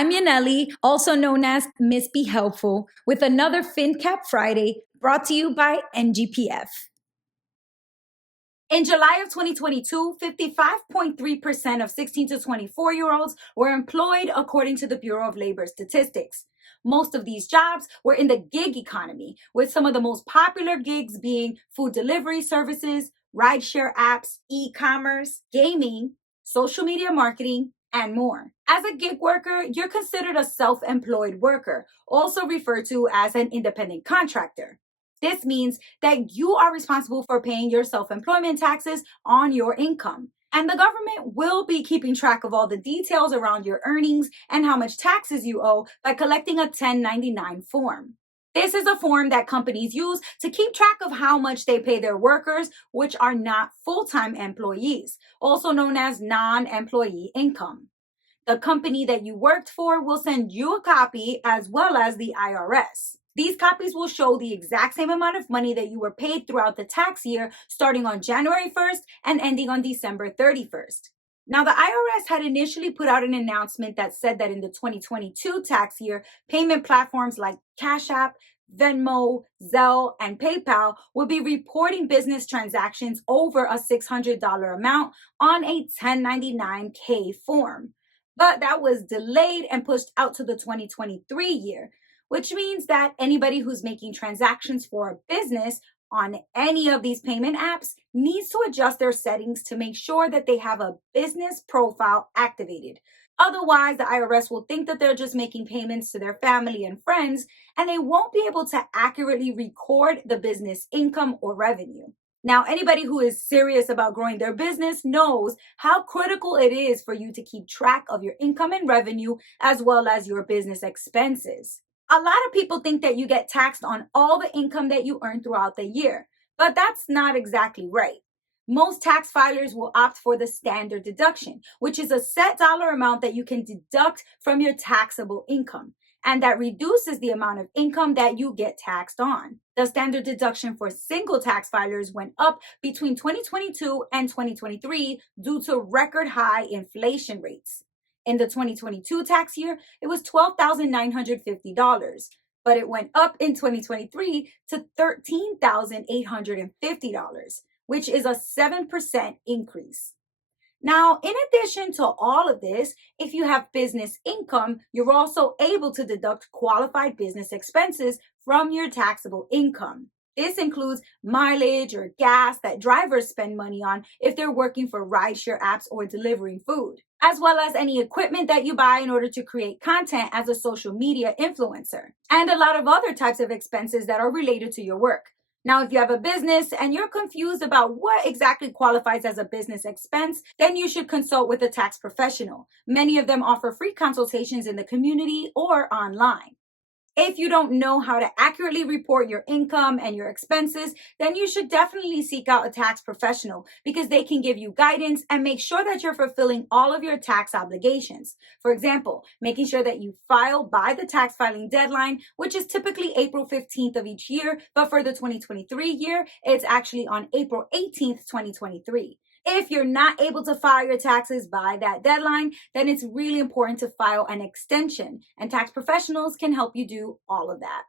I'm Yaneli, also known as Miss Be Helpful, with another FinCap Friday brought to you by NGPF. In July of 2022, 55.3% of 16 to 24-year-olds were employed according to the Bureau of Labor Statistics. Most of these jobs were in the gig economy, with some of the most popular gigs being food delivery services, rideshare apps, e-commerce, gaming, social media marketing, and more. As a gig worker, you're considered a self-employed worker, also referred to as an independent contractor. This means that you are responsible for paying your self-employment taxes on your income. And the government will be keeping track of all the details around your earnings and how much taxes you owe by collecting a 1099 form. This is a form that companies use to keep track of how much they pay their workers, which are not full-time employees, also known as non-employee income. The company that you worked for will send you a copy as well as the IRS. These copies will show the exact same amount of money that you were paid throughout the tax year, starting on January 1st and ending on December 31st. Now, the IRS had initially put out an announcement that said that in the 2022 tax year, payment platforms like Cash App, Venmo, Zelle, and PayPal will be reporting business transactions over a $600 amount on a 1099-K form. But that was delayed and pushed out to the 2023 year, which means that anybody who's making transactions for a business on any of these payment apps needs to adjust their settings to make sure that they have a business profile activated. Otherwise, the IRS will think that they're just making payments to their family and friends, and they won't be able to accurately record the business income or revenue. Now, anybody who is serious about growing their business knows how critical it is for you to keep track of your income and revenue as well as your business expenses. A lot of people think that you get taxed on all the income that you earn throughout the year, but that's not exactly right. Most tax filers will opt for the standard deduction, which is a set dollar amount that you can deduct from your taxable income, and that reduces the amount of income that you get taxed on. The standard deduction for single tax filers went up between 2022 and 2023 due to record high inflation rates. In the 2022 tax year, it was $12,950, but it went up in 2023 to $13,850, which is a 7% increase. Now, in addition to all of this, if you have business income, you're also able to deduct qualified business expenses from your taxable income. This includes mileage or gas that drivers spend money on if they're working for rideshare apps or delivering food, as well as any equipment that you buy in order to create content as a social media influencer, and a lot of other types of expenses that are related to your work. Now, if you have a business and you're confused about what exactly qualifies as a business expense, then you should consult with a tax professional. Many of them offer free consultations in the community or online. If you don't know how to accurately report your income and your expenses, then you should definitely seek out a tax professional because they can give you guidance and make sure that you're fulfilling all of your tax obligations. For example, making sure that you file by the tax filing deadline, which is typically April 15th of each year, but for the 2023 year, it's actually on April 18th, 2023. If you're not able to file your taxes by that deadline, then it's really important to file an extension, and tax professionals can help you do all of that.